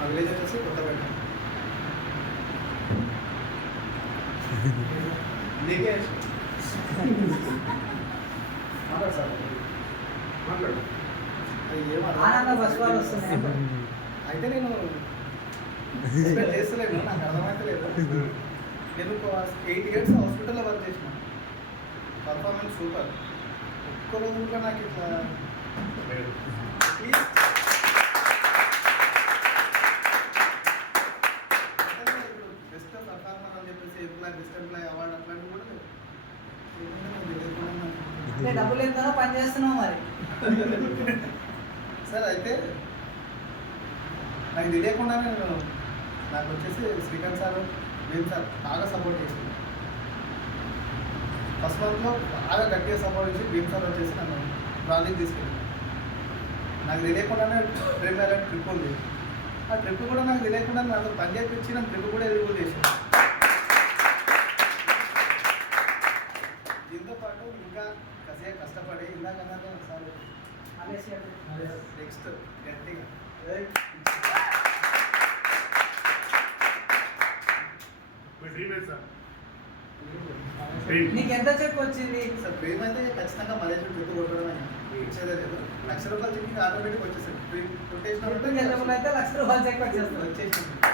మా విలేజ్ వచ్చేసి కొత్తపేట. నీకే మాట్లాడు సార్, మాట్లాడు. అయితే నేను ఎక్స్పెక్ట్ చేస్తలేను, నాకు అర్థమైతలేదు. నేను 8 years హాస్పిటల్లో వర్క్ చేసిన. Performance super. ఒక్క రోజు కూడా నాకు ఇట్లా బెస్ట్ పర్ఫార్మర్ అని చెప్పేసి ఎంప్లాయ్ బెస్ట్ ఎంప్లాయ్ అవార్డు అట్లాంటివి కూడా లేదు. డబ్బులు ఎంతో పని చేస్తున్నావు మరి సార్. అయితే నాకు తెలియకుండానే నాకు వచ్చేసి శ్రీకాంత్ సార్ మేము సార్ బాగా సపోర్ట్ చేసింది. ఫస్ట్ మంత్లో బాగా గట్టిగా సపోర్ట్ చేసి భీమ్ సార్ వచ్చేసి నన్ను ప్రాజెక్ట్ తీసుకెళ్ళి నాకు తెలియకుండానే ప్రేమ్ ఐలాండ్ ట్రిప్ ఉంది. ఆ ట్రిప్ కూడా నాకు తెలియకుండా నాతో పని చేయించి నన్ను ట్రిప్ కూడా ఎలిజిబుల్ చేసాను. దీంతో పాటు ఇంకా కసిగా కష్టపడి ఇందాకన్నా సార్ నెక్స్ట్ గట్టిగా నీకు ఎంత చెక్ వచ్చింది సార్? ప్రేమ్ అయితే ఖచ్చితంగా మేనేజ్మెంట్ గుర్తు కొట్టడం ఇచ్చేదే లేదు. ₹1,00,000 చెక్ ఆటోమేటిక్ వచ్చేసాడు. అయితే ₹1,00,000 చెక్ వచ్చేస్తుంది. వచ్చేసింది.